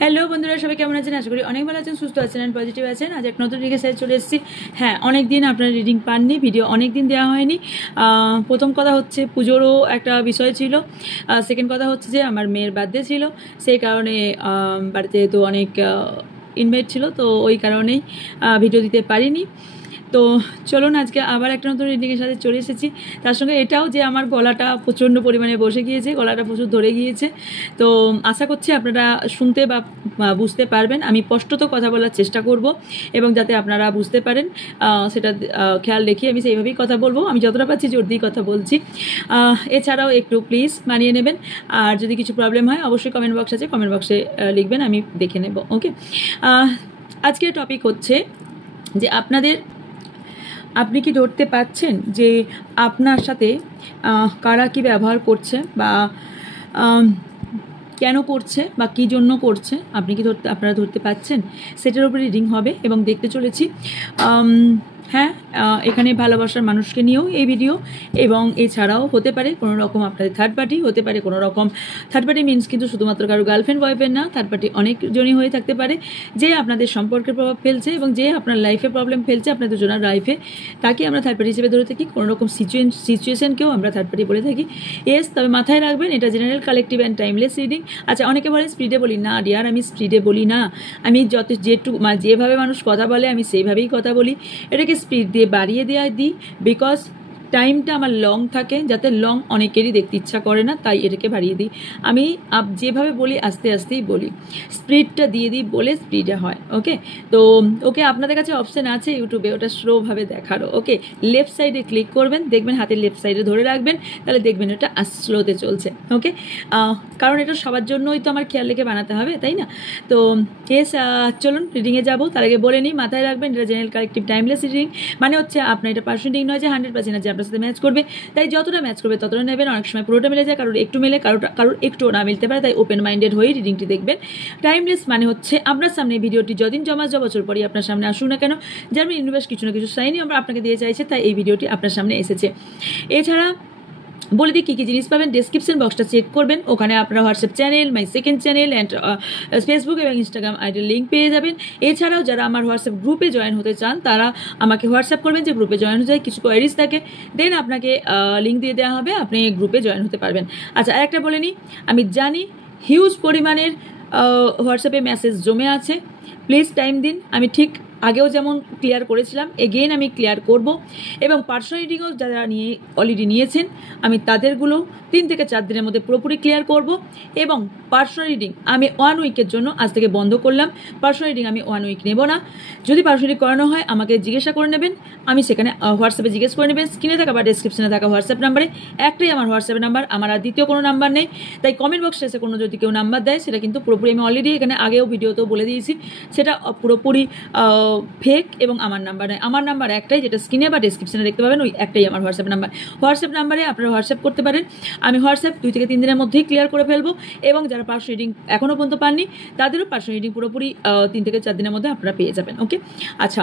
Hello বন্ধুরা, সবাই কেমন আছেন? আশা করি অনেক ভালো আছেন, সুস্থ আছেন অ্যান্ড পজিটিভ আছেন। আজ এক নতুন রিডিংয়ের সাথে চলে এসেছি। হ্যাঁ, অনেক দিন আপনারা রিডিং পাননি, ভিডিও অনেক দিন দেওয়া হয়নি। প্রথম কথা হচ্ছে পুজোরও একটা বিষয় ছিল। সেকেন্ড কথা হচ্ছে যে আমার মেয়ের বার্থডে ছিল, সেই কারণে বাড়িতে তো অনেক ইনভাইট ছিল, তো ওই কারণেই ভিডিও দিতে পারিনি। তো চলুন আজকে আবার একটা নতুন রিডিংয়ের সাথে চলে এসেছি। তার সঙ্গে এটাও যে আমার গলাটা প্রচণ্ড পরিমাণে বসে গিয়েছে, গলাটা প্রচুর ধরে গিয়েছে। তো আশা করছি আপনারা শুনতে বা বুঝতে পারবেন। আমি স্পষ্টত কথা বলার চেষ্টা করব এবং যাতে আপনারা বুঝতে পারেন সেটা খেয়াল রেখে আমি সেইভাবেই কথা বলবো। আমি যতটা পারছি জোর দিয়ে কথা বলছি। এছাড়াও একটু প্লিজ মানিয়ে নেবেন। আর যদি কিছু প্রবলেম হয় অবশ্যই কমেন্ট বক্স আছে, কমেন্ট বক্সে লিখবেন, আমি দেখে নেব। ওকে, আজকের টপিক হচ্ছে যে আপনি কি ধরতে পারছেন যে আপনার সাথে কারা কি ব্যবহার করছে বা কেন করছে বা কী জন্য করছে, আপনারা ধরতে পারছেন? সেটার উপরে রিডিং হবে এবং দেখতে চলেছি। হ্যাঁ, এখানে ভালোবাসার মানুষকে নিয়েও এই ভিডিও, এবং এছাড়াও হতে পারে কোনো রকম আপনাদের থার্ড পার্টি, হতে পারে কোনো রকম থার্ড পার্টি মিনস কিন্তু শুধুমাত্র কারো গার্লফ্রেন্ড বয়ফ্রেন্ড না, থার্ড পার্টি অনেকজনই হয়ে থাকতে পারে, যে আপনাদের সম্পর্কের প্রভাব ফেলছে এবং যে আপনার লাইফে প্রবলেম ফেলছে আপনাদের জন্য লাইফে, তাকে আমরা থার্ড পার্টি হিসেবে ধরে থাকি। কোনো রকম সিচুয়েশনকেও আমরা থার্ড পার্টি বলে থাকি। ইয়েস, তবে মাথায় রাখবেন এটা general, collective and timeless reading. আচ্ছা, অনেকে বলে স্পিডে বলি না ডিয়ার, আমি স্পিডে বলি না। আমি যেভাবে মানুষ কথা বলে আমি সেইভাবেই কথা বলি। এটাকে স্পিড দিয়ে বাড়িয়ে দেওয়া দিই, বিকজ টাইমটা আমার লং থাকে, যাতে লং অনেকেরই দেখতে ইচ্ছা করে না, তাই এটাকে বাড়িয়ে দিই। আমি যেভাবে বলি আস্তে আস্তেই বলি, স্পিডটা দিয়ে দিই বলে স্পিডে হয়। ওকে, তো ওকে, আপনাদের কাছে অপশান আছে ইউটিউবে ওটা স্লোভাবে দেখারও। ওকে, লেফট সাইডে ক্লিক করবেন, দেখবেন হাতের লেফট সাইডে ধরে রাখবেন, তাহলে দেখবেন এটা স্লোতে চলছে। ওকে, কারণ এটা সবার জন্যই তো আমার খেয়াল রেখে বানাতে হবে, তাই না? তো এস, চলুন রিডিংয়ে যাবো। তার আগে বলে নিই, মাথায় রাখবেন এটা জেনারেল, কালেকটিভ, টাইমলেস রিডিং। মানে হচ্ছে আপনার এটা পার্সোনাল রিডিং নয় যে 100% আছে আপনার সাথে ম্যাচ করবে, তাই যতটা ম্যাচ করবে ততটা নেবেন। অনেক সময় পুরোটা মিলে যায়, কারোর একটু মেলে, কারোর একটু না মিলতে পারে, তাই ওপেন মাইন্ডেড হয়ে রিডিংটি দেখবেন। টাইমলেস মানে হচ্ছে আপনার সামনে ভিডিওটি যদিন বছর পরই আপনার সামনে আসুক না কেন, যেমন ইউনিভার্স কিছু না কিছু সাইনই আমরা আপনাকে দিয়ে চাইছে, তাই এই ভিডিওটি আপনার সামনে এসেছে। এছাড়া বলে দিই কী কী জিনিস পাবেন। ডেসক্রিপশন বক্সটা চেক করবেন, ওখানে আপনারা WhatsApp channel, my second channel and Facebook এবং ইনস্টাগ্রাম আইডির লিঙ্ক পেয়ে যাবেন। এছাড়াও যারা আমার হোয়াটসঅ্যাপ গ্রুপে জয়েন হতে চান তারা আমাকে হোয়াটসঅ্যাপ করবেন, যে গ্রুপে জয়েন হয়ে যায়, কিছু কোয়ারিজ থাকে, দেন আপনাকে লিঙ্ক দিয়ে দেওয়া হবে, আপনি গ্রুপে জয়েন হতে পারবেন। আচ্ছা, আরেকটা বলে নিই, আমি জানি হিউজ পরিমাণের হোয়াটসঅ্যাপে মেসেজ জমে আছে, প্লিজ টাইম দিন। আমি ঠিক আগেও যেমন ক্লিয়ার করেছিলাম, এগেইন আমি ক্লিয়ার করব, এবং পার্সোনাল রিডিংও যারা অলরেডি নিয়েছেন আমি তাদেরগুলো 3 থেকে 4 দিনের মধ্যে পুরোপুরি ক্লিয়ার করব। এবং পার্সোনাল রিডিং আমি 1 উইকের জন্য আজ থেকে বন্ধ করলাম। পার্সোনাল রিডিং আমি 1 উইক নেব না। যদি পার্সোনাল রিডিং করানো হয় আমাকে জিজ্ঞাসা করে নেবেন, আমি সেখানে হোয়াটসঅ্যাপে জিজ্ঞেস করে নেবেন, স্ক্রিনে থাকা বা ডেসক্রিপশনে থাকা হোয়াটসঅ্যাপ নাম্বারে। একটাই আমার হোয়াটসঅ্যাপ নাম্বার, আমার আর দ্বিতীয় কোনো নাম্বার নেই। তাই কমেন্ট বক্সে এসে কোনো যদি কেউ নাম্বার দেয়, সেটা কিন্তু পুরোপুরি, আমি অলরেডি এখানে আগেও ভিডিওতেও বলে দিয়েছি, সেটা পুরোপুরি ফেক এবং আমার নাম্বার নয়। আমার নাম্বার একটাই, যেটা স্ক্রিনে বা ডেসক্রিপশনে দেখতে পাবেন, ওই একটাই আমার হোয়াটসঅ্যাপ নাম্বার। হোয়াটসঅ্যাপ নাম্বারে আপনারা হোয়াটসঅ্যাপ করতে পারেন। আমি হোয়াটসঅ্যাপ 2 থেকে 3 দিনের মধ্যেই ক্লিয়ার করে ফেলবো, এবং যারা পার্সোনাল রিডিং এখনও পর্যন্ত পাননি তাদেরও পার্সোনাল রিডিং পুরোপুরি 3 থেকে 4 দিনের মধ্যে আপনারা পেয়ে যাবেন। ওকে, আচ্ছা,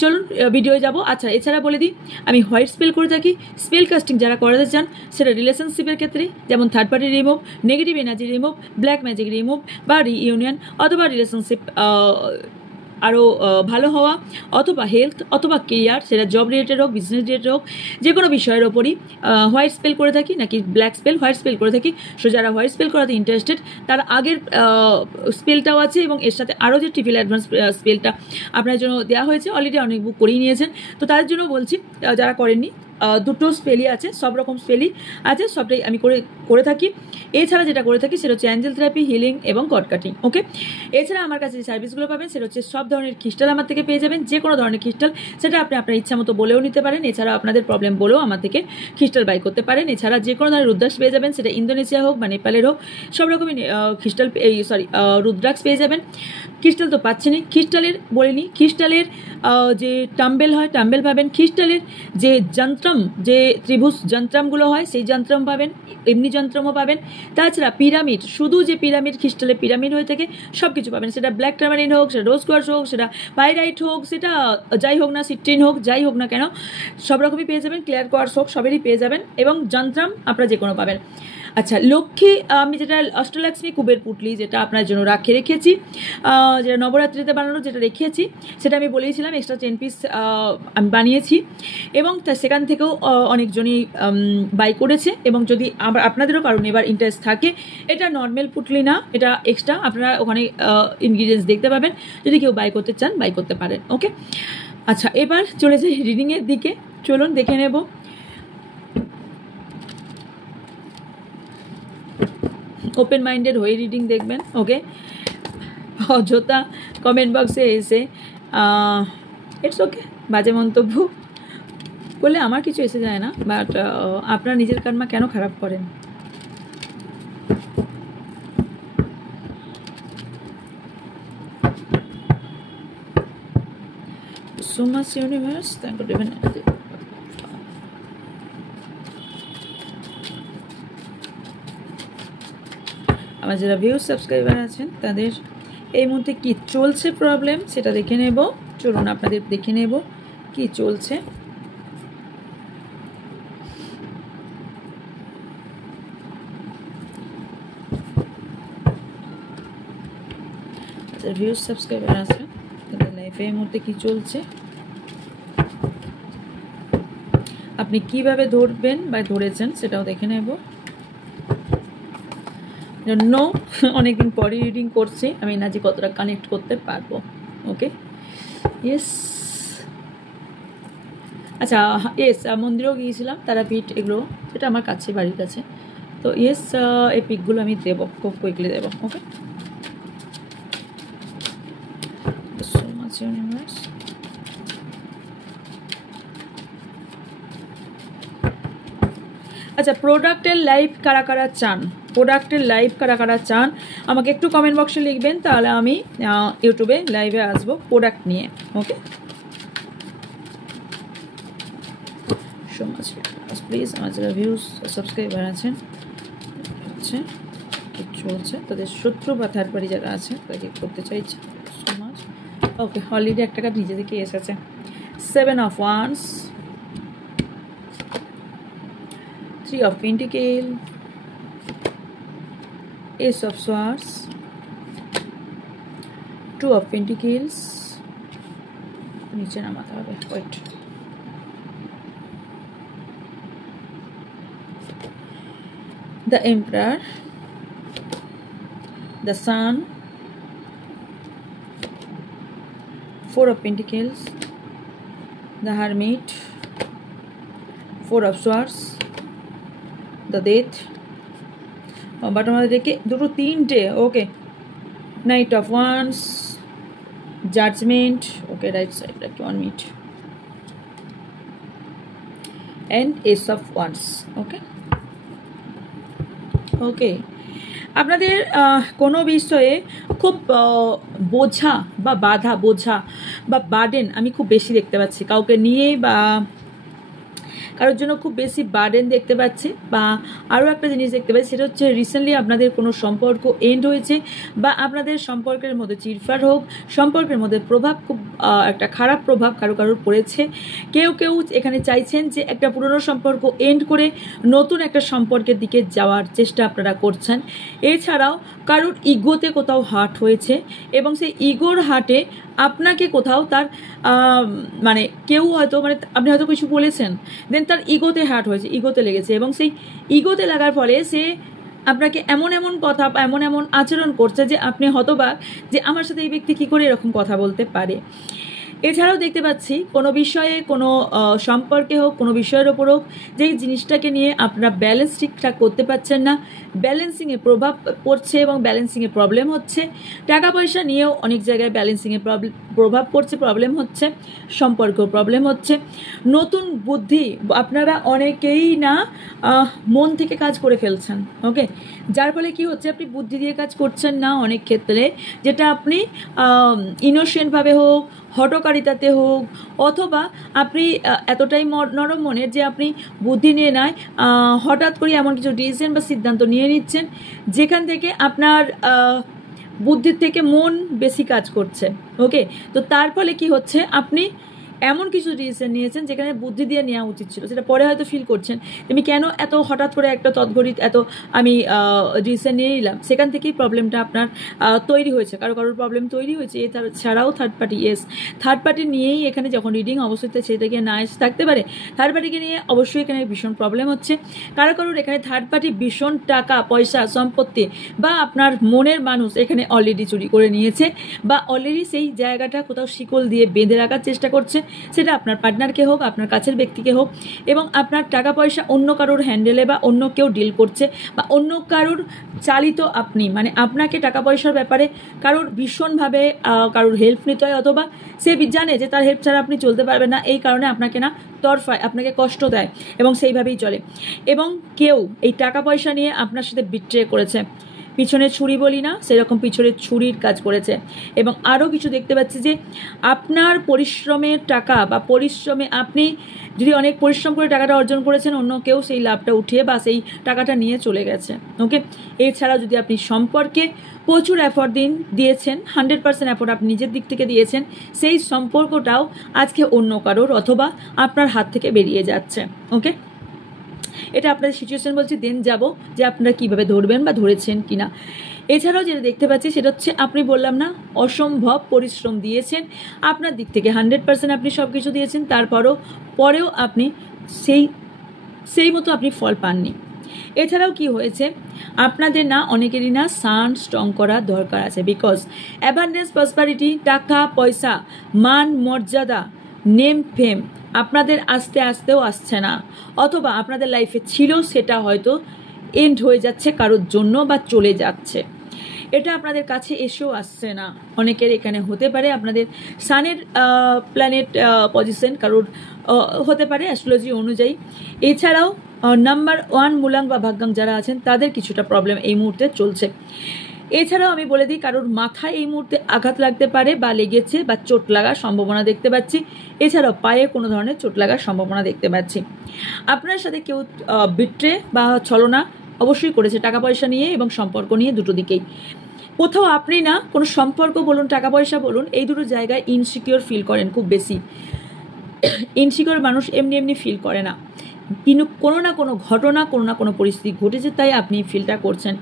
চলুন ভিডিও যাব। আচ্ছা, এছাড়া বলে দিই, আমি হোয়াইট স্পেল করে থাকি। স্পেল কাস্টিং যারা করাতে চান, সেটা রিলেশনশিপের ক্ষেত্রে, যেমন third party remove, negative energy remove, black magic remove, বা রিইউনিয়ন, অথবা রিলেশনশিপ আরও ভালো হওয়া, অথবা হেলথ, অথবা কেরিয়ার, সেটা জব রিলেটেড হোক, বিজনেস রিলেটেড হোক, যে কোনো বিষয়ের ওপরই হোয়াইট স্পেল করে থাকি, নাকি ব্ল্যাক স্পেল, হোয়াইট স্পেল করে থাকি। সো যারা হোয়াইট স্পেল করাতে ইন্টারেস্টেড, তার আগের স্পেলটাও আছে, এবং এর সাথে আরও যে ট্রিপল অ্যাডভান্স স্পেলটা আপনার জন্য দেওয়া হয়েছে, অলরেডি অনেক বুক করিয়ে নিয়েছেন, তো তাদের জন্য বলছি, যারা করেননি, 2টো স্পেলই আছে, সব রকম স্পেলই আছে, সবটাই আমি করে থাকি। এছাড়া যেটা করে থাকি সেটা হচ্ছে অ্যাঞ্জেল থেরাপি, হিলিং এবং কট কাটিং। ওকে, এছাড়া আমার কাছে যে সার্ভিসগুলো পাবেন সেটা হচ্ছে সব ধরনের ক্রিস্টাল আমার থেকে পেয়ে যাবেন, যে কোনো ধরনের ক্রিস্টাল, সেটা আপনি আপনার ইচ্ছা মতো বলেও নিতে পারেন। এছাড়া আপনাদের প্রবলেম বলেও আমার থেকে ক্রিস্টাল বাই করতে পারেন। এছাড়া যে কোনো ধরনের রুদ্রাক্ষ পেয়ে যাবেন, সেটা ইন্দোনেশিয়া হোক বা নেপালের হোক, সব রকমই ক্রিস্টাল, রুদ্রাক্ষ পেয়ে যাবেন। ক্রিস্টাল তো পাচ্ছেনই, ক্রিস্টালের বলিনি, ক্রিস্টালের যে টাম্বেল হয়, টাম্বেল পাবেন। ক্রিস্টালের যে যন্ত্রম, যে ত্রিভুজ যন্ত্রমগুলো হয়, সেই যন্ত্রম পাবেন, এমনি যন্ত্রমও পাবেন। তাছাড়া পিরামিড, শুধু যে পিরামিড, ক্রিস্টালের পিরামিড হয়ে থাকে, সব কিছু পাবেন। সেটা ব্ল্যাক টার্মারিন হোক, সেটা রোজ কোয়ার্টজ হোক, সেটা পাইরাইট হোক, সেটা যাই হোক না, সিট্রিন হোক, যাই হোক না কেন, সব রকমই পেয়ে যাবেন। ক্লিয়ার কোয়ার্টজ হোক, সবেরই পেয়ে যাবেন, এবং যন্ত্রম আপনারা যে কোনো পাবেন। আচ্ছা, লক্ষ্মী আমি যেটা অষ্টলক্ষ্মী কুবের পুটলি যেটা আপনার জন্য রেখেছি, যেটা নবরাত্রিতে বানানো যেটা রেখেছি, সেটা আমি বলেছিলাম এক্সট্রা 10 পিস আমি বানিয়েছি এবং সেখান থেকেও অনেকজনই বাই করেছে। এবং যদি আপনাদেরও কারণ এবার ইন্টারেস্ট থাকে, এটা নর্মাল পুটলি না, এটা এক্সট্রা, আপনারা ওখানে ইনগ্রিডিয়েন্টস দেখতে পাবেন, যদি কেউ বাই করতে চান বাই করতে পারেন। ওকে, আচ্ছা এবার চলে যাই রিডিংয়ের দিকে, চলুন দেখে নেব। ওপেন মাইন্ডেড হয়ে রিডিং দেখবেন। ওকে, অযথা কমেন্ট বক্সে এসে ইটস ওকে বাজে মন্তব্য করলে আমার কিছু এসে যায় না, বাট আপনার নিজের কর্মা কেন খারাপ করেন? So much universe, thank you divinity. আমার যারা ভিউজ সাবস্ক্রাইবার আছেন তাদের এই মুহূর্তে কি চলছে প্রবলেম সেটা দেখে নেব। চলুন আপনাদের দেখে নেব কি চলছে। যারা ভিউজ সাবস্ক্রাইবার আছেন তাদের লাইফে এই মুহূর্তে কি চলছে, আপনি কিভাবে ধরবেন বা ধরেছেন সেটাও দেখে নেব। নো, অনেকদিন পরে রিডিং করছি, আমি না যে কতটা কানেক্ট করতে পারবো। ওকে, ইয়েস, আচ্ছা ইয়েস, মন্দিরেও গিয়েছিলাম, তারাপীঠ, এগুলো সেটা আমার কাছে, বাড়ির কাছে। তো ইয়েস, এই পিকগুলো আমি দেবো, খুব কুইকলি দেবো। ওকে, সো মাচ ইউনিভার্স। আচ্ছা, প্রোডাক্টের লাইভ কারা কারা চান, প্রোডাক্টের লাইভ কারা কারা চান আমাকে একটু কমেন্ট বক্সে লিখবেন, তাহলে আমি ইউটিউবে লাইভে আসবো প্রোডাক্ট নিয়ে। ওকে, সো মাচ প্লিজ। আমার যারা ভিউজ সাবস্ক্রাইবার আছেন চলছে, তাদের শত্রু বা থার্ড পার্টি যারা আছে তাদেরকে করতে চাইছে। So much. ওকে, অলরেডি একটা কার্ড নিজে থেকে এসেছে, 7 of Wands, 3 of Pentacles, Ace of Swords, 2 of Pentacles, নিচে নামাতে হবে, wait, the Emperor, the Sun, 4 of Pentacles, the Hermit, 4 of Swords, the Death, but আমাদের দেখে দুটো তিনটে। ওকে, Knight of Wands, Judgment, okay right side রাখি 1 minute, and Ace of Wands। ওকে ওকে, আপনাদের কোনো বিষয়ে খুব বোঝা বা বাধা, বোঝা বা বার্ডেন আমি খুব বেশি দেখতে পাচ্ছি, কাউকে নিয়ে বা কারোর জন্য খুব বেশি বার্ডেন দেখতে পাচ্ছি। বা আরও একটা জিনিস দেখতে পাচ্ছি, সেটা হচ্ছে রিসেন্টলি আপনাদের কোনো সম্পর্ক এন্ড হয়েছে, বা আপনাদের সম্পর্কের মধ্যে চিরফার হোক, সম্পর্কের মধ্যে প্রভাব, খুব একটা খারাপ প্রভাব কারোর পড়েছে। কেউ কেউ এখানে চাইছেন যে একটা পুরনো সম্পর্ক এন্ড করে নতুন একটা সম্পর্কের দিকে যাওয়ার চেষ্টা আপনারা করছেন। এছাড়াও কারোর ইগোতে কোথাও হার্ট হয়েছে, এবং সেই ইগোর হার্টে আপনাকে কোথাও তার মানে কেউ হয়তো মানে আপনি হয়তো কিছু বলেছেন, দেন তার ইগোতে হার্ট হয়েছে, ইগোতে লেগেছে, এবং সেই ইগোতে লাগার ফলে সে আপনাকে এমন এমন কথা বা এমন এমন আচরণ করছে যে আপনি হতবাক যে আমার সাথে এই ব্যক্তি কী করে এরকম কথা বলতে পারে। এছাড়াও দেখতে পাচ্ছি কোনো বিষয়ে, কোনো সম্পর্কে হোক, কোনো বিষয়ের ওপর হোক, যেই জিনিসটাকে নিয়ে আপনারা ব্যালেন্স ঠিকঠাক করতে পারছেন না, ব্যালেন্সিংয়ে প্রভাব পড়ছে এবং ব্যালেন্সিংয়ে প্রবলেম হচ্ছে। টাকা পয়সা নিয়েও অনেক জায়গায় ব্যালেন্সিংয়ে প্রভাব পড়ছে, প্রবলেম হচ্ছে, সম্পর্কেও প্রবলেম হচ্ছে। নতুন বুদ্ধি আপনারা অনেকেই না মন থেকে কাজ করে ফেলছেন। ওকে, যার ফলে কি হচ্ছে, আপনি বুদ্ধি দিয়ে কাজ করছেন না অনেক ক্ষেত্রে, যেটা আপনি ইনোসেন্টভাবে হোক, হটকারিতাতে হোক, অথবা আপনি এতটাই নরম মনের যে আপনি বুদ্ধি নিয়ে নয়, হঠাৎ করে এমন কিছু ডিসিশন বা সিদ্ধান্ত নিয়ে নিচ্ছেন যেখান থেকে আপনার বুদ্ধির থেকে মন বেশি কাজ করছে। ওকে, তো তার ফলে কি হচ্ছে, আপনি এমন কিছু ডিসিশন নিয়েছেন যেখানে বুদ্ধি দিয়ে নেওয়া উচিত ছিল, সেটা পরে হয়তো ফিল করছেন আমি কেন এত হঠাৎ করে একটা তৎঘড়িত এত আমি ডিসিশন নিয়ে নিলাম। সেখান থেকেই প্রবলেমটা আপনার তৈরি হয়েছে, কারোর প্রবলেম তৈরি হয়েছে। এছাড়াও থার্ড পার্টি, থার্ড পার্টি নিয়েই এখানে যখন রিডিং অবশ্যই সেটাকে না এসে থাকতে পারে। থার্ড পার্টিকে নিয়ে অবশ্যই এখানে ভীষণ প্রবলেম হচ্ছে। কারোর এখানে থার্ড পার্টি ভীষণ টাকা পয়সা সম্পত্তি বা আপনার মনের মানুষ এখানে অলরেডি চুরি করে নিয়েছে, বা অলরেডি সেই জায়গাটা কোথাও শিকল দিয়ে বেঁধে রাখার চেষ্টা করছে, সেটা আপনার পার্টনারকে হোক আপনার কাছের ব্যক্তিকে হোক। এবং আপনার টাকা পয়সা অন্য কারোর হ্যান্ডেলে বা অন্য কেউ ডিল করছে, বা অন্য কারোর চালিত আপনি, মানে আপনাকে টাকা পয়সার ব্যাপারে কারোর ভীষণভাবে কারোর হেল্প নিতে হয়, অথবা সে জানে যে তার হেল্প ছাড়া আপনি চলতে পারবেন না, এই কারণে আপনাকে না তরফায়, আপনাকে কষ্ট দেয় এবং সেইভাবেই চলে। এবং কেউ এই টাকা পয়সা নিয়ে আপনার সাথে বিট্রে করেছে, পিছনে ছুরি বলি না সেরকম পিছনে ছুরির কাজ করেছে। এবং আরও কিছু দেখতে পাচ্ছি যে আপনার পরিশ্রমের টাকা বা পরিশ্রমে আপনি যদি অনেক পরিশ্রম করে টাকাটা অর্জন করেছেন, অন্য কেউ সেই লাভটা উঠিয়ে বা সেই টাকাটা নিয়ে চলে গেছে। ওকে, এছাড়াও যদি আপনি সম্পর্কে প্রচুর এফোর্ট দিয়েছেন, 100% এফোর্ট আপনি নিজের দিক থেকে দিয়েছেন, সেই সম্পর্কটাও আজকে অন্য কারোর অথবা আপনার হাত থেকে বেরিয়ে যাচ্ছে। ওকে, এটা আপনাদের সিচুয়েশন বলছি। দেন যাব যে আপনারা কিভাবে ধরবেন বা ধরেছেন কিনা। এছাড়াও যেটা দেখতে পাচ্ছি সেটা হচ্ছে আপনি বললাম না অসম্ভব পরিশ্রম দিয়েছেন, আপনার দিক থেকে 100% আপনি সব কিছু দিয়েছেন, পরেও আপনি সেই মতো আপনি ফল পাননি। এছাড়াও কি হয়েছে, আপনাদের না অনেকেরই না সান স্ট্রং করা দরকার আছে, বিকজ অ্যাবান্ডেন্স প্রসপারিটি, টাকা পয়সা, মান মর্যাদা, নেম ফেম আপনাদের আস্তে আস্তেও আসছে না, অথবা আপনাদের লাইফে ছিল সেটা হয়তো এন্ড হয়ে যাচ্ছে কারোর জন্য বা চলে যাচ্ছে, এটা আপনাদের কাছে এসেও আসছে না। অনেকের এখানে হতে পারে আপনাদের সানের প্ল্যানেট পজিশন কারোর হতে পারে অ্যাস্ট্রোলজি অনুযায়ী। এছাড়াও নাম্বার 1 মূলাং বা ভাগ্যাং যারা আছেন তাদের কিছুটা প্রবলেম এই মুহূর্তে চলছে। এছাড়াও আমি বলে দিই কারোর মাথায় এই মুহূর্তে আঘাত লাগতে পারে বা লেগেছে বা চোট লাগার সম্ভাবনা দেখতে পাচ্ছি। এছাড়াও পায়ে কোনো ধরনের চোট লাগার সম্ভাবনা দেখতে পাচ্ছি। আপনার সাথে কেউ বিট্রে বা ছলনা অবশ্যই করেছে টাকা পয়সা নিয়ে এবং সম্পর্ক নিয়ে, দুটো দিকেই। কোথাও আপনি না কোনো সম্পর্ক বলুন টাকা পয়সা বলুন এই দুটো জায়গায় ইনসিকিওর ফিল করেন খুব বেশি। ইনসিকিওর মানুষ এমনি এমনি ফিল করে না, কিন্তু কোনো না কোনো ঘটনা কোনো না কোনো পরিস্থিতি ঘটেছে তাই আপনি ফিলটা করছেন।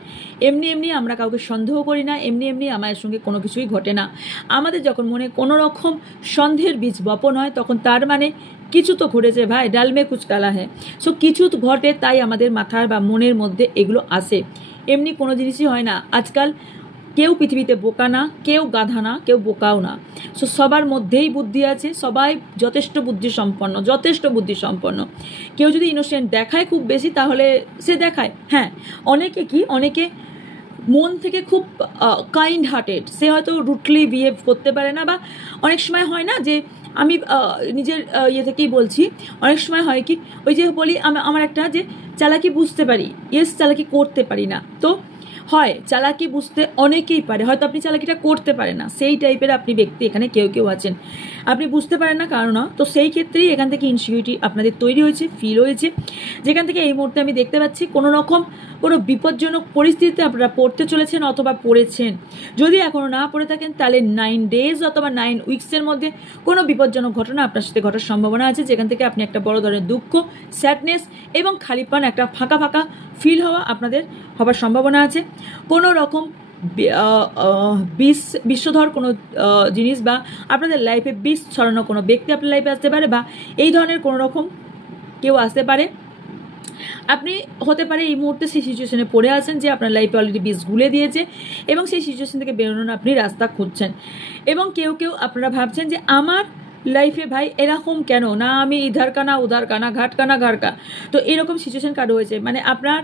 এমনি এমনি আমরা কাউকে সন্দেহ করি না, এমনি এমনি আমাদের সঙ্গে কোনো কিছুই ঘটে না। আমাদের যখন মনে কোনো রকম সন্দেহের বীজ বপন হয় তখন তার মানে কিছু তো ঘটেছে ভাই, ডালমে কুচ কালা হ্যায়। সো কিছু ঘটে তাই আমাদের মাথার বা মনের মধ্যে এগুলো আসে, এমনি কোনো জিনিসই হয় না। আজকাল কেউ পৃথিবীতে বোকা না, কেউ গাধা না, কেউ বোকাও না। সো সবার মধ্যেই বুদ্ধি আছে, সবাই যথেষ্ট বুদ্ধি সম্পন্ন। কেউ যদি ইনোসেন্ট দেখায় খুব বেশি তাহলে সে দেখায়, হ্যাঁ অনেকে মন থেকে খুব কাইন্ড হার্টেড, সে হয়তো রুটলি বিহেভ করতে পারে না, বা অনেক সময় হয় না যে আমি নিজের ইয়ে থেকেই বলছি, অনেক সময় হয় কি ওই যে বলি আমার একটা যে চালাকি বুঝতে পারি, চালাকি করতে পারি না। তো হয় চালাকি বুঝতে অনেকেই পারে, হয়তো আপনি চালাকিটা করতে পারেন না, সেই টাইপের আপনি ব্যক্তি এখানে কেউ আছেন। আপনি বুঝতে পারেন না কারণ, তো সেই ক্ষেত্রেই এখান থেকে ইনসিকিউরিটি আপনাদের তৈরি হয়েছে, ফিল হয়েছে, যেখান থেকে এই মুহূর্তে আমি দেখতে পাচ্ছি কোনো বিপজ্জনক পরিস্থিতিতে আপনারা পড়তে চলেছেন অথবা পড়েছেন। যদি এখনও না পড়ে থাকেন তাহলে 9 days অথবা 9 weeks-এর মধ্যে কোনো বিপজ্জনক ঘটনা আপনার সাথে ঘটার সম্ভাবনা আছে, যেখান থেকে আপনি একটা বড় ধরনের দুঃখ, স্যাডনেস এবং খালিপান, একটা ফাঁকা ফিল হওয়ার সম্ভাবনা আছে। কোনো রকম বিষধর কোনো জিনিস বা আপনাদের লাইফে বিষ ছড়ানো কোনো ব্যক্তি আপনার লাইফে আসতে পারে, বা এই ধরনের কোনো রকম কেউ আসতে পারে। আপনি হতে পারে এই মুহূর্তে সেই সিচুয়েশনে পড়ে আছেন যে আপনার লাইফে অলরেডি বিষ গুলে দিয়েছে এবং সেই সিচুয়েশন থেকে বেরোনোর আপনি রাস্তা খুঁজছেন। এবং কেউ আপনারা ভাবছেন যে আমার লাইফে ভাই এরকম কেন না, আমি ইধার কানা উধার কানা ঘাট কানা ঘাড় কা, তো এরকম সিচুয়েশন কারো হয়েছে, মানে আপনার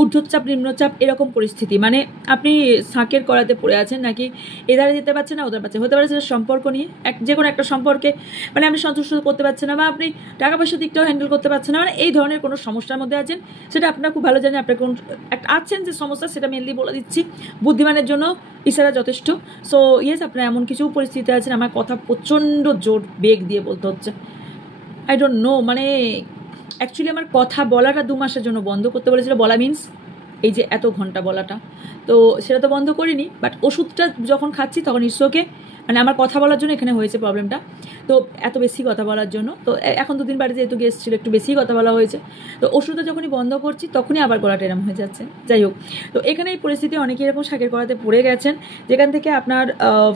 ঊর্ধ্বচাপ নিম্নচাপ এরকম পরিস্থিতি, মানে আপনি শাঁকের কড়াতে পড়ে আছেন, নাকি এধারে যেতে পারছেন না ওধার পাচ্ছেন। হতে পারে সেটা সম্পর্ক নিয়ে, যে কোনো একটা সম্পর্কে মানে আপনি সন্তুষ্ট করতে পারছেন না, বা আপনি টাকা পয়সার দিকটাও হ্যান্ডেল করতে পারছেন না, মানে এই ধরনের কোনো সমস্যার মধ্যে আছেন। সেটা আপনারা খুব ভালো জানেন আপনার কোন একটা আছেন যে সমস্যা, সেটা মেনলি বলে দিচ্ছি, বুদ্ধিমানের জন্য ইশারা যথেষ্ট। সো ইয়েস, আপনারা এমন কিছু পরিস্থিতিতে আছেন, আমার কথা প্রচণ্ড জোর বেগ দিয়ে বলতে হচ্ছে, আই ডোন্ট নো, মানে অ্যাকচুয়ালি আমার কথা বলাটা 2 মাসের জন্য বন্ধ করতে বলেছিল, বলা মিনস এই যে এত ঘন্টা বলাটা, তো সেটা তো বন্ধ করিনি, বাট ওষুধটা যখন খাচ্ছি তখন ঈশ্বরকে মানে আমার কথা বলার জন্য এখানে হয়েছে প্রবলেমটা, তো এত বেশি কথা বলার জন্য, তো এখন 2 দিন বাড়িতে যেহেতু গেস্ট ছিল একটু বেশি কথা বলা হয়েছে, তো ওষুধটা যখনই বন্ধ করছি তখনই আবার গলাটা এরম হয়ে যাচ্ছে। যাই হোক, তো এখানে এই পরিস্থিতি অনেকে এরকম শাকের কড়াতে পড়ে গেছেন, যেখান থেকে আপনার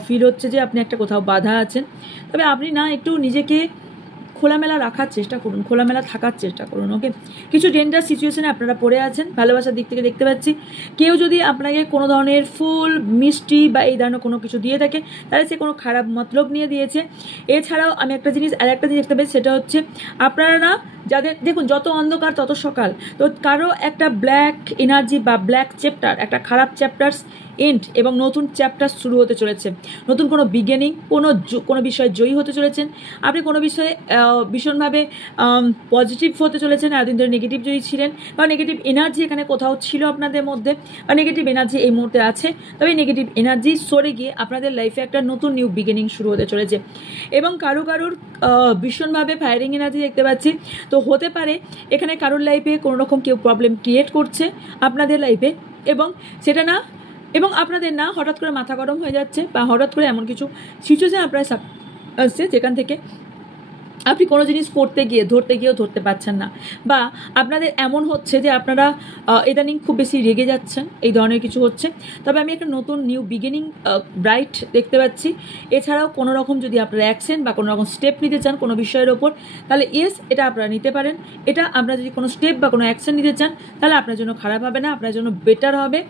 ফিল হচ্ছে যে আপনি একটা কোথাও বাধা আছেন। তবে আপনি না একটু নিজেকে খোলামেলা রাখার চেষ্টা করুন, খোলামেলা থাকার চেষ্টা করুন। ওকে, কিছু ডেঞ্জার সিচুয়েশনে আপনারা পড়ে আছেন ভালোবাসার দিক থেকে দেখতে পাচ্ছি। কেউ যদি আপনাকে কোনো ধরনের ফুল মিষ্টি বা এই ধরনের কোনো কিছু দিয়ে থাকে তাহলে সে কোনো খারাপ মতলব নিয়ে দিয়েছে। এছাড়াও আমি একটা জিনিস দেখতে পাচ্ছি, সেটা হচ্ছে আপনারা না যাদের দেখুন যত অন্ধকার তত সকাল, তো কারো একটা ব্ল্যাক এনার্জি বা ব্ল্যাক চ্যাপ্টার, একটা খারাপ চ্যাপ্টার এন্ড এবং নতুন চ্যাপ্টার শুরু হতে চলেছে, নতুন কোনো বিগিনিং, কোনো বিষয়ে জয়ী হতে চলেছেন আপনি, কোনো বিষয়ে ভীষণভাবে পজিটিভ হতে চলেছেন। এতদিন ধরে নেগেটিভ জয়ী ছিলেন বা নেগেটিভ এনার্জি এখানে কোথাও ছিল আপনাদের মধ্যে, বা নেগেটিভ এনার্জি এই মুহূর্তে আছে, তবে নেগেটিভ এনার্জি সরে গিয়ে আপনাদের লাইফে একটা নতুন নিউ বিগিনিং শুরু হতে চলেছে। এবং কারোর ভীষণভাবে ফায়ারিং এনার্জি দেখতে পাচ্ছি, তো হতে পারে এখানে কারোর লাইফে কোনো রকম কেউ প্রবলেম ক্রিয়েট করছে আপনাদের লাইফে, এবং সেটা না এবং আপনাদের না হঠাৎ করে মাথা গরম হয়ে যাচ্ছে, বা হঠাৎ করে এমন কিছু সিচুয়েশন আপনার আসছে যেখান থেকে আপনি কোনো জিনিস করতে গিয়ে ধরতে পারছেন না, বা আপনাদের এমন হচ্ছে যে আপনারা ইদানিং খুব বেশি রেগে যাচ্ছেন, এই ধরনের কিছু হচ্ছে। তবে আমি একটা নতুন নিউ বিগিনিং ব্রাইট দেখতে পাচ্ছি। এছাড়াও কোনো রকম যদি আপনারা অ্যাকশন বা কোনো রকম স্টেপ নিতে চান কোনো বিষয়ের ওপর, তাহলে ইয়েস এটা আপনারা নিতে পারেন। এটা আপনারা যদি কোনো স্টেপ বা কোনো অ্যাকশন নিতে চান তাহলে আপনার জন্য খারাপ হবে না, আপনার জন্য বেটার হবে।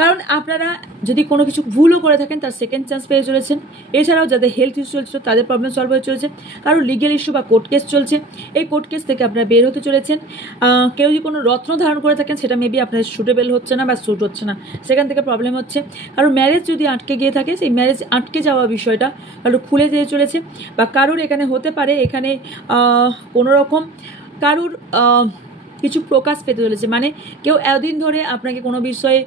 কারণ আপনারা যদি কোনো কিছু ভুলও করে থাকেন তার সেকেন্ড চান্স পেয়ে চলেছেন। এছাড়াও যাদের হেলথ ইস্যু চলছিল তাদের প্রবলেম সলভ হয়ে চলেছে, কারণ লিগেল ইস্যু বা কোর্ট কেস চলছে, এই কোর্ট কেস থেকে আপনারা বের হতে চলেছেন। কেউ যদি কোনো রত্ন ধারণ করে থাকেন সেটা মেবি আপনার সুটেবল হচ্ছে না বা স্যুট হচ্ছে না, সেখান থেকে প্রবলেম হচ্ছে। কারণ ম্যারেজ যদি আটকে গিয়ে থাকে সেই ম্যারেজ আটকে যাওয়া বিষয়টা কারো খুলে যেয়ে চলেছে, বা কারোর এখানে হতে পারে এখানে কোনো রকম কারুর কিছু প্রকাশ পেতে চলেছে, মানে কেউ এতদিন ধরে আপনাকে কোনো বিষয়ে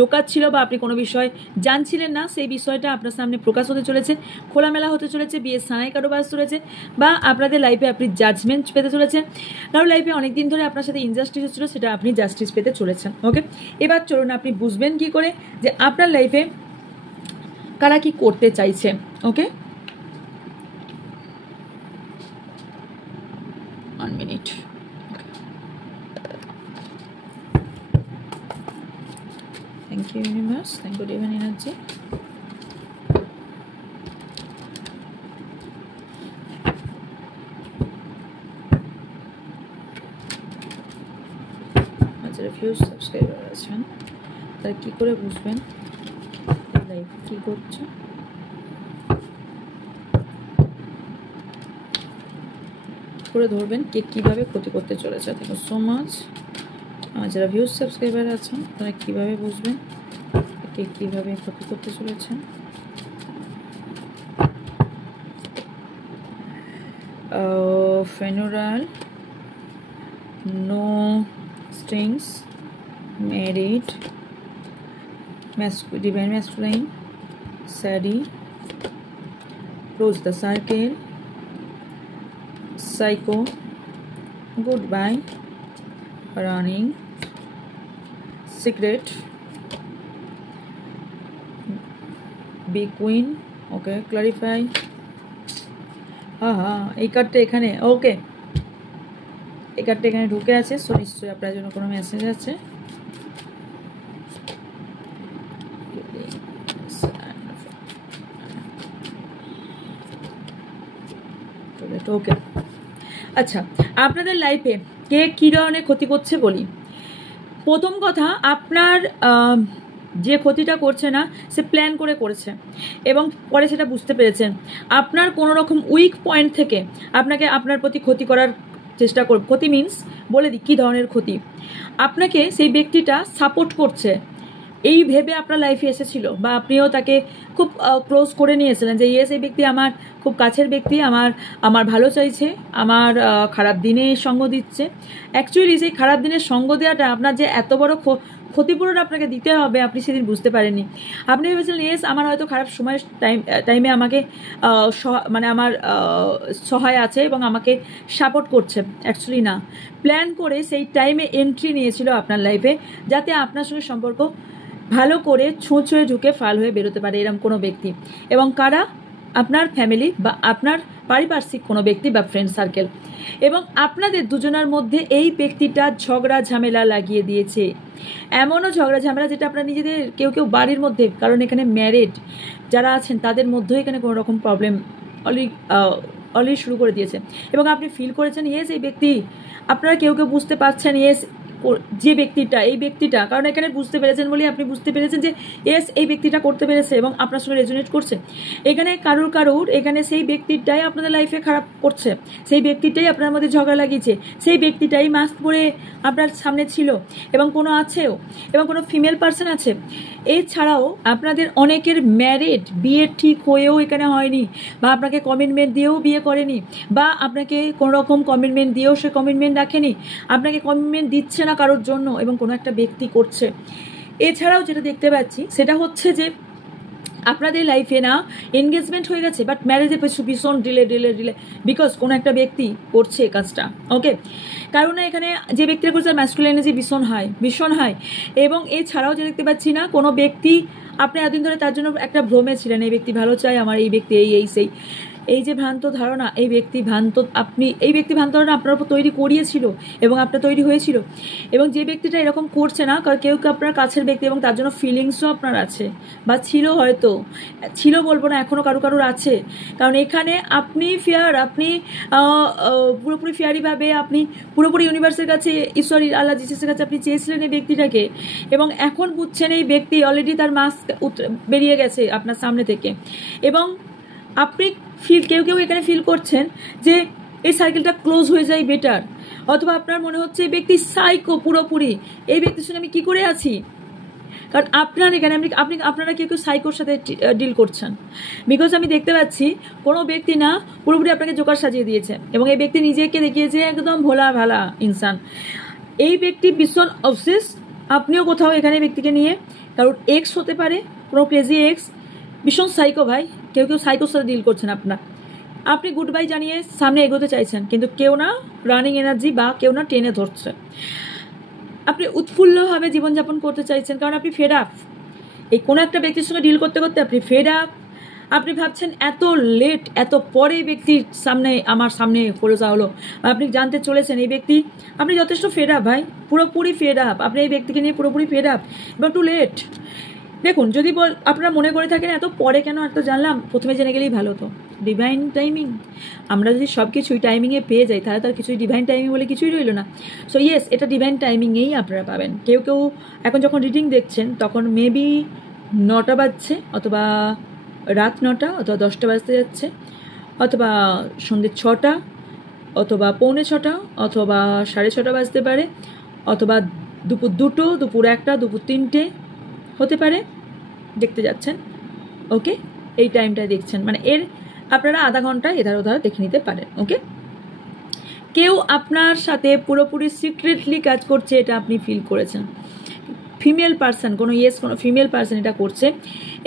লোকাচ্ছিল বা আপনি কোনো বিষয় জানছিলেন না, সেই বিষয়টা আপনার সামনে প্রকাশ হতে চলেছে, খোলামেলা হতে চলেছে, বিয়ের সানাই কারো বাস চলেছে, বা আপনাদের লাইফে আপনি জাজমেন্ট পেতে চলেছেন। কারো লাইফে অনেকদিন ধরে আপনার সাথে ইনজাস্টিস হচ্ছিল, সেটা আপনি জাস্টিস পেতে চলেছেন। ওকে, এবার চলুন আপনি বুঝবেন কি করে যে আপনার লাইফে কারা কি করতে চাইছে। ওকে, 1 minute. Thank you universe, thank you divine energy. আচ্ছা, few সাবস্ক্রাইবার আছেন, তারা কি করে বুঝবেন লাইফ কি করছে। করে ধরবেন কে কিভাবে ক্ষতি করতে চলেছে। Thank you so much. যারা ভিউজ সাবস্ক্রাইবার আছেন তারা কিভাবে বুঝবেন কে কিভাবে ক্ষতি করতে চলেছেন। funeral, no strings, married, divine masculine, Sadie, close the circle, psycho, goodbye, running, secret, big queen, okay, clarify. এই কার্ডটা এখানে, ওকে, এই কার্ডটা এখানে ঢুকে আছে, সো নিশ্চয়ই আপনার জন্য কোনো মেসেজ আছে। ওকে, আচ্ছা, আপনাদের লাইফে কে কী ধরনের ক্ষতি করছে বলি। প্রথম কথা, আপনার যে ক্ষতিটা করছে না সে প্ল্যান করে করেছে এবং পরে সেটা বুঝতে পেরেছেন। আপনার কোনো রকম উইক পয়েন্ট থেকে আপনাকে আপনার প্রতি ক্ষতি করার চেষ্টা করবে। ক্ষতি মিনস বলে দিই কী ধরনের ক্ষতি। আপনাকে সেই ব্যক্তিটা সাপোর্ট করছে এই ভেবে আপনার লাইফে এসেছিল, বা আপনিও তাকে খুব ক্লোজ করে নিয়েছিলেন যে ইয়েস এই ব্যক্তি আমার খুব কাছের ব্যক্তি, আমার ভালো চাইছে, আমার খারাপ দিনে সঙ্গ দিচ্ছে। অ্যাকচুয়ালি সেই খারাপ দিনের সঙ্গ দেওয়াটা আপনার যে এত বড় ক্ষতিপূরণ আপনাকে দিতে হবে, আপনি সেদিন বুঝতে পারেননি। আপনি ভেবেছিলেন ইয়েস আমার হয়তো খারাপ সময়ের টাইমে আমাকে মানে আমার সহায় আছে এবং আমাকে সাপোর্ট করছে। অ্যাকচুয়ালি না, প্ল্যান করে সেই টাইমে এন্ট্রি নিয়েছিল আপনার লাইফে, যাতে আপনার সঙ্গে সম্পর্ক ভালো করে ছুঁচ হয়ে ঢুকে ফাল হয়ে বেরোতে পারে এরকম কোনো ব্যক্তি। এবং কারা? আপনার ফ্যামিলি বা আপনার পারিপার্শ্বিক কোনো ব্যক্তি বা ফ্রেন্ড সার্কেল। এবং আপনাদের দুজনের মধ্যে এই ব্যক্তিটা ঝগড়া ঝামেলা লাগিয়ে দিয়েছে, এমনও ঝগড়া ঝামেলা যেটা আপনার নিজেদের কেউ কেউ বাড়ির মধ্যে, কারণ এখানে ম্যারিড যারা আছেন তাদের মধ্যেও এখানে কোনো রকম প্রবলেম অলরেডি শুরু করে দিয়েছে। এবং আপনি ফিল করেছেন ইয়েস এই ব্যক্তি, আপনারা কেউ কেউ বুঝতে পারছেন ইয়েস যে ব্যক্তিটা, এই ব্যক্তিটা, কারণ এখানে বুঝতে পেরেছেন বলে আপনি বুঝতে পেরেছেন যে এস এই ব্যক্তিটা করতে পেরেছে এবং আপনার সঙ্গে রেজোনেট করছে। এখানে কারুর এখানে সেই ব্যক্তিটাই আপনাদের লাইফে খারাপ করছে, সেই ব্যক্তিটাই আপনার মধ্যে ঝগড়া লাগিয়েছে, সেই ব্যক্তিটাই মাস্ক পরে আপনার সামনে ছিল এবং কোনো আছেও, এবং কোনো ফিমেল পার্সন আছে। এছাড়াও আপনাদের অনেকের ম্যারিড, বিয়ে ঠিক হয়েও এখানে হয়নি, বা আপনাকে কমিটমেন্ট দিয়েও বিয়ে করেনি, বা আপনাকে কোনো রকম কমিটমেন্ট দিয়েও সে কমিটমেন্ট রাখেনি, আপনাকে কমিটমেন্ট দিচ্ছে না কারোর জন্য, এবং কোনো একটা ব্যক্তি করছে। এছাড়াও যেটা দেখতে পাচ্ছি সেটা হচ্ছে যে আপনাদের লাইফে না এনগেজমেন্ট হয়ে গেছে, বাট ম্যারেজে ভীষণ ডিলে, বিকজ কোনো একটা ব্যক্তি করছে কাজটা। ওকে, কারণ এখানে যে ব্যক্তিরা করছে ম্যাসকুলিন এনার্জি ভীষণ হাই। এবং এছাড়াও যে দেখতে পাচ্ছি না কোনো ব্যক্তি, আপনি এতদিন ধরে তার জন্য একটা ভ্রমে ছিলেন, এই ব্যক্তি ভালো চায় আমার, এই ব্যক্তি এই সেই, এই যে ভ্রান্ত ধারণা, এই ব্যক্তি ভ্রান্ত ধারণা আপনার উপর তৈরি করিয়েছিল এবং আপনার তৈরি হয়েছিল। এবং যে ব্যক্তিটা এরকম করছে না, কেউ আপনার কাছের ব্যক্তি এবং তার জন্য ফিলিংসও আপনার আছে, বা ছিল, হয়তো ছিল বলবো না, এখনো কারুর আছে। কারণ এখানে আপনি পুরোপুরি ফেয়ারিভাবে আপনি পুরোপুরি ইউনিভার্সের কাছে, ঈশ্বরী আল্লাহ জিসাসের কাছে আপনি চেয়েছিলেন এই ব্যক্তিটাকে, এবং এখন বুঝছেন এই ব্যক্তি অলরেডি তার মাস্ক বেরিয়ে গেছে আপনার সামনে থেকে। এবং আপনি কেউ এখানে ফিল করছেন যে এই সার্কেলটা ক্লোজ হয়ে যায় বেটার, অথবা আপনার মনে হচ্ছে এই ব্যক্তি সাইকো পুরোপুরি, এই ব্যক্তির সঙ্গে আমি কি করে আছি। কারণ আপনার এখানে আপনারা কেউ সাইকোর সাথে ডিল করছেন, বিকজ আমি দেখতে পাচ্ছি কোনো ব্যক্তি না পুরোপুরি আপনাকে জোকার সাজিয়ে দিয়েছে, এবং এই ব্যক্তি নিজেকে দেখিয়েছে একদম ভোলা ভালা ইনসান। এই ব্যক্তি ভীষণ অবসেস, আপনিও কোথাও এখানে ব্যক্তিকে নিয়ে, কারণ এক্স হতে পারে, কোনো ক্রেজি এক্স, ভীষণ সাইকো ভাই, কেউ সাইকোর সাথে ডিল করছেন আপনি গুড বাই জানিয়ে সামনে এগোতে চাইছেন, কিন্তু কেউ না রানিং এনার্জি বা কেউ না টেনে ধরছে। আপনি উৎফুল্লভাবে জীবনযাপন করতে চাইছেন, কারণ আপনি ফেড আপ, এই কোনো একটা ব্যক্তির সঙ্গে ডিল করতে করতে আপনি ফেড আপ। আপনি ভাবছেন এত লেট, এত পরে ব্যক্তির আমার সামনে পড়ে যাওয়া হলো, আপনি জানতে চলেছেন এই ব্যক্তি, আপনি যথেষ্ট ফেড আপ ভাই, পুরোপুরি ফেড আপ, আপনি এই ব্যক্তিকে নিয়ে পুরোপুরি ফেড আপ, এবং টু লেট। দেখুন, যদি আপনারা মনে করে থাকেন এত পরে কেন এত জানলাম, প্রথমে জেনে গেলেই ভালো হতো। ডিভাইন টাইমিং, আমরা যদি সব কিছুই টাইমিংয়ে পেয়ে যাই, তাহলে তার কিছুই ডিভাইন টাইমিং বলে কিছুই রইল না। সো ইয়েস, এটা ডিভাইন টাইমিংয়েই আপনারা পাবেন। কেউ এখন যখন রিডিং দেখছেন তখন মেবি 9টা বাজছে, অথবা রাত 9টা, অথবা 10টা বাজতে যাচ্ছে, অথবা সন্ধ্যে 6টা, অথবা পৌনে 6টা, অথবা 6:30 বাজতে পারে, অথবা দুপুর 2টো, দুপুর 1টা, দুপুর 3টে হতে পারে দেখতে যাচ্ছেন। ওকে, এই টাইমটা দেখছেন, মানে এর আপনারা আধা ঘন্টা এধার ওধার দেখে নিতে পারেন। ওকে, কেউ আপনার সাথে পুরোপুরি সিক্রেটলি কাজ করছে, এটা আপনি ফিল করেছেন। ফিমেল পার্সন, কোনো ফিমেল পার্সন এটা করছে,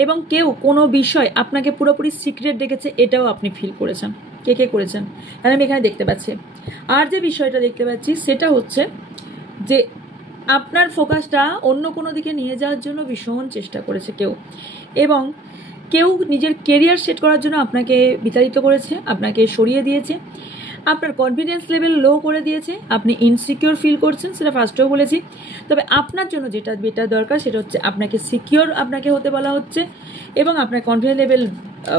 এবং কেউ কোনো বিষয় আপনাকে পুরোপুরি সিক্রেট রেখেছে, এটাও আপনি ফিল করেছেন। কে করেছেন তাহলে আমি এখানে দেখতে পাচ্ছি। আর যে বিষয়টা দেখতে পাচ্ছি সেটা হচ্ছে যে আপনার ফোকাসটা অন্য কোনো দিকে নিয়ে যাওয়ার জন্য ভীষণ চেষ্টা করেছে কেউ, এবং কেউ নিজের কেরিয়ার সেট করার জন্য আপনাকে বিতাড়িত করেছে, আপনাকে সরিয়ে দিয়েছে, আপনার কনফিডেন্স লেভেল লো করে দিয়েছে, আপনি ইনসিকিওর ফিল করছেন, সেটা ফার্স্টেও বলেছি। তবে আপনার জন্য যেটা বেটার দরকার সেটা হচ্ছে আপনাকে সিকিওর আপনাকে হতে বলা হচ্ছে, এবং আপনার কনফিডেন্স লেভেল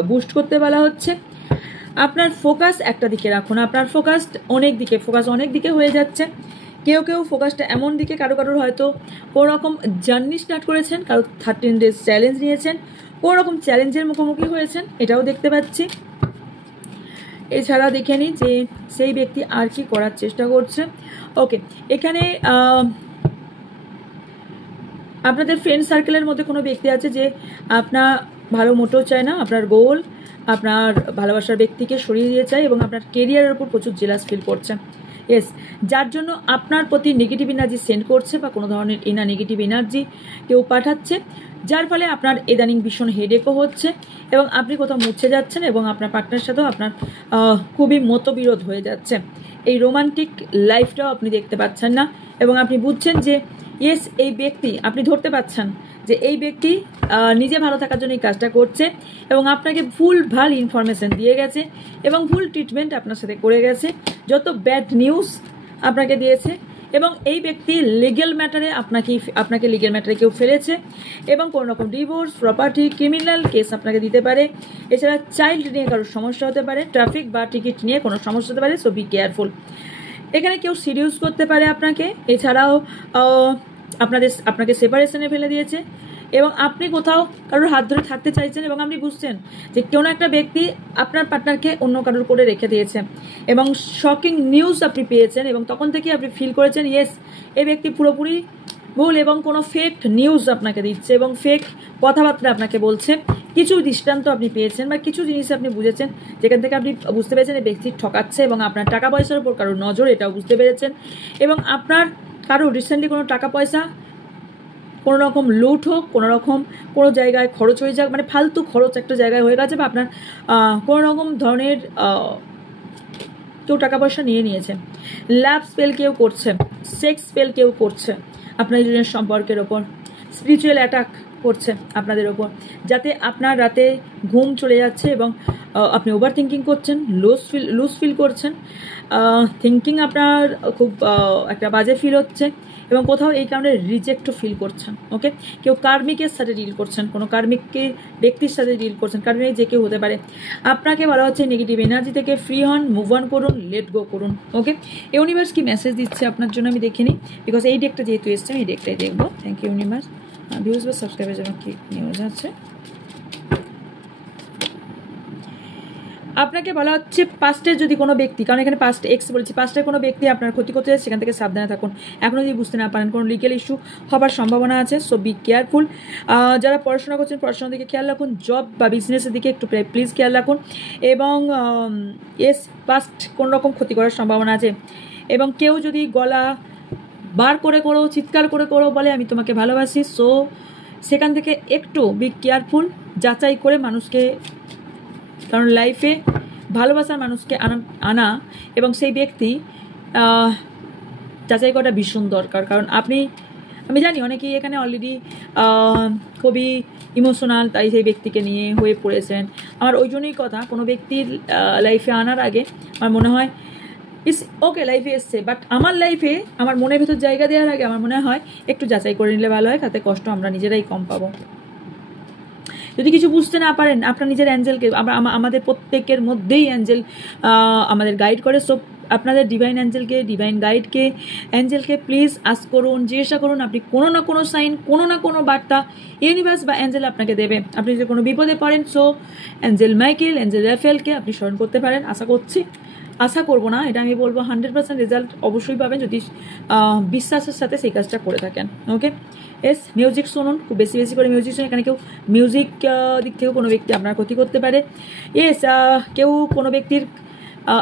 বুস্ট করতে বলা হচ্ছে। আপনার ফোকাস একটা দিকে রাখুন, আপনার ফোকাস অনেক দিকে হয়ে যাচ্ছে। কেউ ফোকাসটা এমন দিকে, কারোর হয়তো কোনো রকম জার্নি স্টার্ট করেছেন, কারো 13 days চ্যালেঞ্জ নিয়েছেন, কোনো রকম চ্যালেঞ্জের মুখোমুখি হয়েছেন, এটাও দেখতে পাচ্ছি। এছাড়া দেখে নিই যে সেই ব্যক্তি আর কি করার চেষ্টা করছে। ওকে, এখানে আপনাদের ফ্রেন্ড সার্কেলের মধ্যে কোনো ব্যক্তি আছে যে আপনার ভালো মোটেও চায় না, আপনার গোল, আপনার ভালোবাসার ব্যক্তিকে সরিয়ে দিয়ে চায়, এবং আপনার কেরিয়ারের উপর প্রচুর জেলাস ফিল করছেন, ইয়েস, যার জন্য আপনার প্রতি নেগেটিভ এনার্জি সেন্ড করছে বা কোনো ধরনের নেগেটিভ এনার্জি কেউ পাঠাচ্ছে, যার ফলে আপনার ইদানিং ভীষণ হেডেকও হচ্ছে এবং আপনি কোথাও মুছে যাচ্ছেন এবং আপনার পার্টনারের সাথেও আপনার খুবই মতবিরোধ হয়ে যাচ্ছে। এই রোমান্টিক লাইফটাও আপনি দেখতে পাচ্ছেন না এবং আপনি বুঝছেন যে ইয়েস, এই ব্যক্তি, আপনি ধরতে পাচ্ছেন যে এই ব্যক্তি নিজে ভালো থাকার জন্য এই কাজটা করছে এবং আপনাকে ভুল ভাল ইনফরমেশন দিয়ে গেছে এবং ভুল ট্রিটমেন্ট আপনার সাথে করে গেছে, যত ব্যাড নিউজ আপনাকে দিয়েছে এবং এই ব্যক্তি লিগ্যাল ম্যাটারে আপনাকে লিগ্যাল ম্যাটারে কেউ ফেলেছে এবং কোনো রকম ডিভোর্স, প্রপার্টি, ক্রিমিনাল কেস আপনাকে দিতে পারে। এছাড়া চাইল্ড নিয়ে কারোর সমস্যা হতে পারে, ট্রাফিক বা টিকিট নিয়ে কোনো সমস্যা হতে পারে, সো বি কেয়ারফুল। এখানে কেউ সিরিয়াস করতে পারে আপনাকে, এছাড়াও আপনাকে সেপারেশনে ফেলে দিয়েছে এবং আপনি কোথাও কারোর হাত ধরে থাকতে চাইছেন এবং আপনি বুঝছেন যে কোনো একটা ব্যক্তি আপনার পার্টনারকে অন্য কারোর করে রেখে দিয়েছে এবং শকিং নিউজ আপনি পেয়েছেন এবং তখন থেকে আপনি ফিল করেছেন ইয়েস, এই ব্যক্তি পুরোপুরি ভুল এবং কোনো ফেক নিউজ আপনাকে দিচ্ছে এবং ফেক কথাবার্তা আপনাকে বলছে। কিছু দৃষ্টান্ত আপনি পেয়েছেন বা কিছু জিনিস আপনি বুঝেছেন যেখান থেকে আপনি বুঝতে পেরেছেন এই ব্যক্তি ঠকাচ্ছে এবং আপনার টাকা পয়সার উপর কারোর নজর, এটাও বুঝতে পেরেছেন এবং আপনার কারো রিসেন্টলি কোনো টাকা পয়সা কোনো রকম লুট হোক, কোনো জায়গায় খরচ হয়ে যাক, মানে ফালতু খরচ একটা জায়গায় হয়ে গেছে বা আপনার কোনো রকম ধরনের কেউ টাকা পয়সা নিয়েছে। লাভ স্পেল কেউ করছে, সেক্স স্পেল কেউ করছে আপনার দুজনের সম্পর্কের ওপর, স্পিরিচুয়াল অ্যাটাক করছে আপনাদের ওপর, যাতে আপনার রাতে ঘুম চলে যাচ্ছে এবং আপনি ওভার থিঙ্কিং করছেন, লুজ ফিল করছেন, থিঙ্কিং আপনার খুব একটা বাজে ফিল হচ্ছে এবং কোথাও এই কারণে রিজেক্টও ফিল করছেন। ওকে, কেউ কার্মিকের সাথে ডিল করছেন, কোনো কার্মিককে ব্যক্তির সাথে ডিল করছেন, কার্মিক যে কেউ হতে পারে। আপনাকে বলা হচ্ছে নেগেটিভ এনার্জি থেকে ফ্রি হন, মুভ অন করুন, লেট গো করুন। ওকে, ইউনিভার্স কি মেসেজ দিচ্ছে আপনার জন্য আমি দেখিনি, বিকজ এই ডেকটা যেহেতু এসছে আমি এই ডেকটাই দেখবো। Thank you universe. ভিউজ বা সাবস্ক্রাইবের জন্য কি নিউজ আছে? আপনাকে বলা হচ্ছে পাস্টের যদি কোনো ব্যক্তি, কারণ এখানে পাস্ট এক্স বলেছি, পাস্টের কোনো ব্যক্তি আপনার ক্ষতি করতে যায়, সেখান থেকে সাবধানে থাকুন। এখনও যদি বুঝতে না পারেন কোনো লিগ্যাল ইস্যু হবার সম্ভাবনা আছে, সো বি কেয়ারফুল। যারা পড়াশোনা করছেন পড়াশোনার দিকে খেয়াল রাখুন, জব বা বিজনেসের দিকে একটু প্লিজ খেয়াল রাখুন এবং এস পাস্ট কোনো রকম ক্ষতি করার সম্ভাবনা আছে এবং কেউ যদি গলা বার করে করো, চিৎকার করে করো বলে আমি তোমাকে ভালোবাসি, সো সেখান থেকে একটু বি কেয়ারফুল, যাচাই করে মানুষকে, কারণ লাইফে ভালোবাসার মানুষকে আনা এবং সেই ব্যক্তি যাচাই করাটা ভীষণ দরকার। কারণ আমি জানি অনেকেই এখানে অলরেডি খুবই ইমোশনাল, তাই সেই ব্যক্তিকে নিয়ে হয়ে পড়েছেন। আমার ওই জন্যই কথা, কোনো ব্যক্তির লাইফে আনার আগে আমার মনে হয় ওকে লাইফে এসছে, বাট আমার লাইফে আমার মনের ভেতর জায়গা দেওয়ার আগে আমার মনে হয় একটু যাচাই করে নিলে ভালো হয়, তাতে কষ্ট আমরা নিজেরাই কম পাবো। যদি কিছু বুঝতে না পারেন, আপনার নিজের অ্যাঞ্জেলকে, আমাদের প্রত্যেকের মধ্যেই অ্যাঞ্জেল আমাদের গাইড করে, সো আপনাদের ডিভাইন অ্যাঞ্জেলকে প্লিজ আস্ক করুন, জিজ্ঞাসা করুন, আপনি কোনো না কোনো সাইন, কোনো না কোনো বার্তা ইউনিভার্স বা অ্যাঞ্জেল আপনাকে দেবে। আপনি যদি কোনো বিপদে পড়েন, সো অ্যাঞ্জেল মাইকেল, অ্যাঞ্জেল রাফেলকে আপনি স্মরণ করতে পারেন। আশা করবো না, এটা আমি বলবো 100% রেজাল্ট অবশ্যই পাবেন যদি বিশ্বাসের সাথে সেই কাজটা করে থাকেন। ওকে, এস মিউজিক শুনুন, খুব বেশি করে মিউজিক শুনুন। এখানে কেউ মিউজিক দিক থেকেও কোনো ব্যক্তি আপনার ক্ষতি করতে পারে। এস কেউ কোনো ব্যক্তির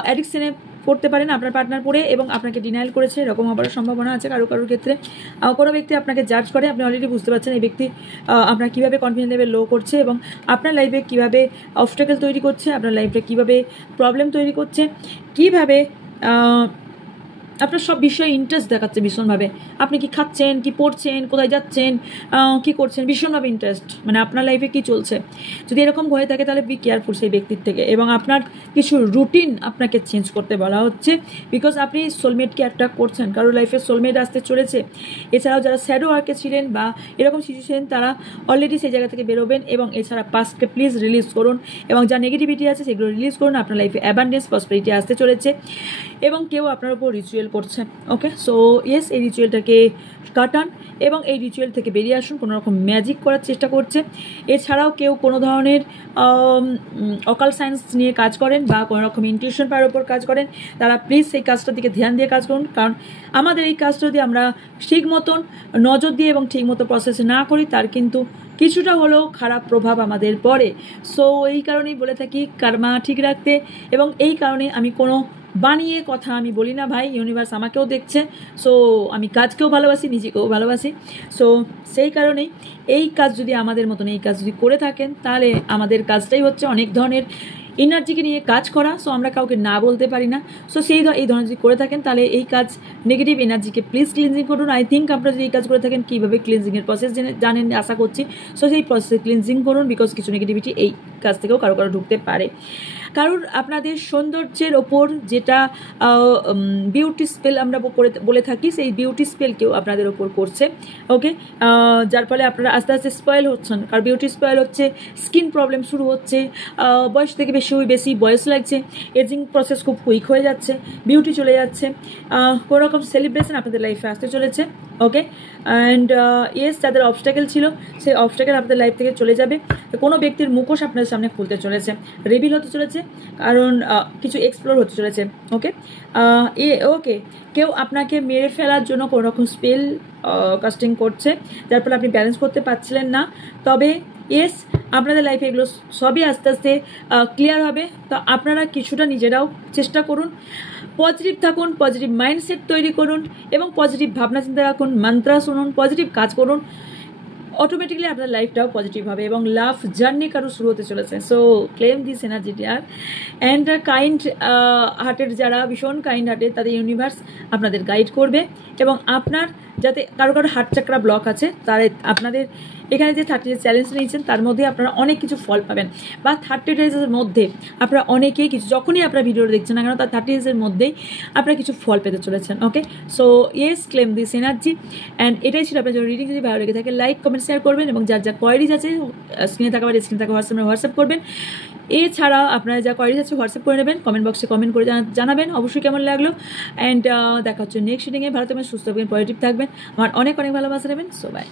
অ্যাডিকশনে পড়তে পারেন আপনার পার্টনার পড়ে এবং আপনাকে ডিনাইল করেছে, এরকম হবার সম্ভাবনা আছে কারোর ক্ষেত্রে। কোনো ব্যক্তি আপনাকে জাজ করে, আপনি অলরেডি বুঝতে পারছেন এই ব্যক্তি আপনার কীভাবে কনফিডেন্স লেভেল লো করছে এবং আপনার লাইফে কীভাবে অবস্টাকেল তৈরি করছে, আপনার লাইফে কীভাবে প্রবলেম তৈরি করছে, কীভাবে আপনার সব বিষয়ে ইন্টারেস্ট দেখাচ্ছে ভীষণভাবে। আপনি কি খাচ্ছেন, কি পড়ছেন, কোথায় যাচ্ছেন, কি করছেন, ভীষণভাবে ইন্টারেস্ট, মানে আপনার লাইফে কি চলছে। যদি এরকম হয়ে থাকে তাহলে বি কেয়ারফুল সেই ব্যক্তির থেকে এবং আপনার কিছু রুটিন আপনাকে চেঞ্জ করতে বলা হচ্ছে, বিকজ আপনি সোলমেটকে অ্যাট্রাক্ট করছেন, কারোর লাইফে সোলমেট আসতে চলেছে। এছাড়াও যারা শ্যাডো ওয়ার্কে ছিলেন বা এরকম সিচুয়েশন, তারা অলরেডি সেই জায়গা থেকে বেরোবেন এবং এছাড়া পাস্টকে প্লিজ রিলিজ করুন এবং যা নেগেটিভিটি আছে সেগুলো রিলিজ করুন। আপনার লাইফে অ্যাবান্ডেন্স, প্রসপেরিটি আসতে চলেছে এবং কেউ আপনার উপর রিচুয়াল করছে। ওকে, সো ইয়েস, এই রিচুয়ালটাকে কাটান এবং এই রিচুয়াল থেকে বেরিয়ে আসুন। কোনো রকম ম্যাজিক করার চেষ্টা করছে, এছাড়াও কেউ কোনো ধরনের অকাল সায়েন্স নিয়ে কাজ করেন বা কোনো রকম ইনটিউশন পাওয়ার উপর কাজ করেন, তারা প্লিজ সেই কাজটার দিকে ধ্যান দিয়ে কাজ করুন। কারণ আমাদের এই কাজটা যদি আমরা ঠিক মতন নজর দিয়ে এবং ঠিক মতো প্রসেস না করি, তার কিন্তু কিছুটা হলেও খারাপ প্রভাব আমাদের পড়ে। সো এই কারণেই বলে থাকি কার্মা ঠিক রাখতে, এবং এই কারণে আমি কোনো বানিয়ে কথা আমি বলি না ভাই, ইউনিভার্স আমাকেও দেখছে। সো আমি কাজকেও ভালোবাসি, নিজেকেও ভালোবাসি। সো সেই কারণেই এই কাজ যদি আমাদের মতন এই কাজ যদি করে থাকেন, তাহলে আমাদের কাজটাই হচ্ছে অনেক ধরনের এনার্জিকে নিয়ে কাজ করা। সো আমরা কাউকে না বলতে পারি না। সো এই ধরনের যদি করে থাকেন, তাহলে এই কাজ নেগেটিভ এনার্জিকে প্লিজ ক্লিনজিং করুন। আই থিঙ্ক আপনারা যদি এই কাজ করে থাকেন, কীভাবে ক্লিনজিংয়ের প্রসেস জানেন আশা করছি। সো সেই প্রসেসে ক্লিনজিং করুন, বিকজ কিছু নেগেটিভিটি এই কাজ থেকেও কারো ঢুকতে পারে। কারণ আপনাদের সৌন্দর্যের ওপর যেটা বিউটি স্পেল আমরা বলে থাকি, সেই বিউটি স্পেলকেও আপনাদের ওপর করছে। ওকে, যার ফলে আপনারা আস্তে আস্তে স্পয়েল হচ্ছেন। কারণ বিউটি স্পয়েল হচ্ছে, স্কিন প্রবলেম শুরু হচ্ছে, বয়স থেকে বেশি বয়স লাগছে, এজিং প্রসেস খুব কুইক হয়ে যাচ্ছে, বিউটি চলে যাচ্ছে, কোনো রকম সেলিব্রেশন আপনাদের লাইফে আসতে চলেছে। ওকে, অ্যান্ড ইয়েস, যাদের অবস্ট্যাকেল ছিল সেই অবস্ট্যাকেল আপনাদের লাইফ থেকে চলে যাবে। কোনো ব্যক্তির মুখোশ আপনাদের সামনে খুলতে চলেছে, রিভিল হতে চলেছে, কারণ কিছু এক্সপ্লোর হতে চলেছে। ওকে, ওকে, কেউ আপনাকে মেরে ফেলার জন্য কোনো রকম স্পেল কাস্টিং করছে, যার ফলে আপনি ব্যালেন্স করতে পারছিলেন না। তবে ইয়েস, আপনাদের লাইফে এগুলো সবই আস্তে আস্তে ক্লিয়ার হবে। তো আপনারা কিছুটা নিজেরাও চেষ্টা করুন, পজিটিভ থাকুন, পজিটিভ মাইন্ডসেট তৈরি করুন, এবং পজিটিভ ভাবনা চিন্তা রাখুন, মন্ত্র শুনুন, পজিটিভ কাজ করুন। অটোমেটিকলি আপনার লাইফটাও পজিটিভ হবে এবং লাভ জার্নি কারো শুরু হতে চলেছে। সো ক্লেম দিস এনার্জিটি আর অ্যান্ড কাইন্ড হার্টের যারা ভীষণ কাইন্ড হার্টের, তাদের ইউনিভার্স আপনাদের গাইড করবে। এবং আপনার যাতে কারো হার্ট চাকরা ব্লক আছে, তারা আপনাদের এখানে যে 30 ডেজ চ্যালেঞ্জ নিয়েছেন, তার মধ্যে আপনারা অনেক কিছু ফল পাবেন, বা 30 ডেজের মধ্যে আপনারা অনেকেই কিছু, যখনই আপনারা ভিডিওটা দেখছেন না কেন, তার 30 ডেজের মধ্যেই আপনারা কিছু ফল পেতে চলেছেন। Okay, so yes, claim this energy. And এটাই ছিল আপনার জন্য রিডিং। যদি ভালো লেগে থাকে লাইক, কমেন্ট, শেয়ার করবেন, এবং যার যা কোয়ারিজ আছে স্ক্রিনে থাকা হোয়াটসঅ্যাপ করবেন। এছাড়া আপনারা যা কোয়ারিজ আছে হোয়াটসঅ্যাপ করে নেবেন, কমেন্ট বক্সে কমেন্ট করে জানাবেন অবশ্যই কেমন লাগলো। অ্যান্ড দেখা হচ্ছে নেক্সট রিডিংয়ে। ভালো থাকবেন, সুস্থ থাকবেন, পজিটিভ থাকবেন, আমার অনেক ভালোবাসা নেবেন। So by.